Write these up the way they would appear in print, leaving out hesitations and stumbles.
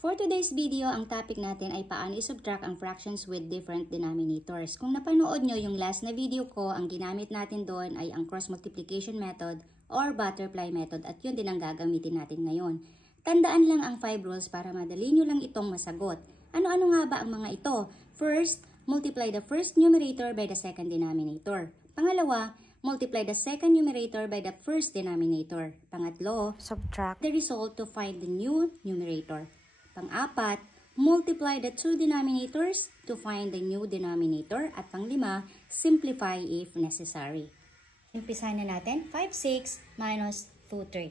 For today's video, ang topic natin ay paano i-subtract ang fractions with different denominators. Kung napanood nyo yung last na video ko, ang ginamit natin doon ay ang cross multiplication method or butterfly method at yun din ang gagamitin natin ngayon. Tandaan lang ang 5 rules para madali nyo lang itong masagot. Ano-ano nga ba ang mga ito? First, multiply the first numerator by the second denominator. Pangalawa, multiply the second numerator by the first denominator. Pangatlo, subtract the result to find the new numerator. Pang-apat, multiply the two denominators to find the new denominator. At pang-lima, simplify if necessary. Umpisahan na natin, 5, 6 minus 2, 3.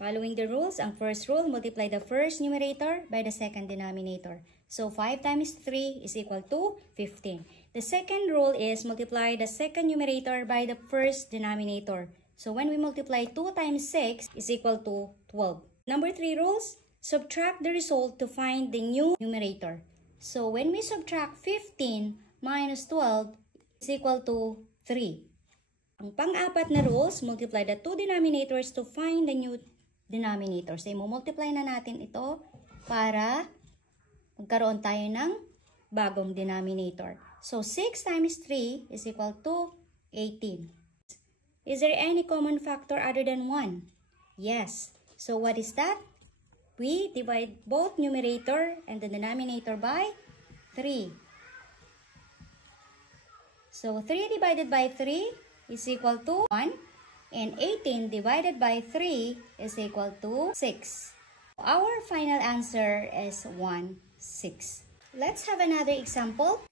Following the rules, ang first rule, multiply the first numerator by the second denominator. So 5 times 3 is equal to 15. The second rule is multiply the second numerator by the first denominator. So when we multiply 2 times 6 is equal to 12. Number 3 rules, subtract the result to find the new numerator. So when we subtract 15 minus 12 is equal to 3. Ang pang-apat na rules, multiply the two denominators to find the new denominator. So i-multiply na natin ito para magkaroon tayo ng bagong denominator. So 6 times 3 is equal to 18. Is there any common factor other than 1? Yes. So what is that? We divide both numerator and the denominator by 3. So 3 divided by 3 is equal to 1. And 18 divided by 3 is equal to 6. Our final answer is 1, 6. Let's have another example.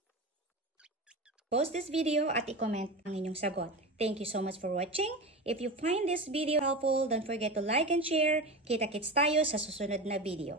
Post this video at i-comment ang inyong sagot. Thank you so much for watching. If you find this video helpful, don't forget to like and share. Kita-kits tayo sa susunod na video.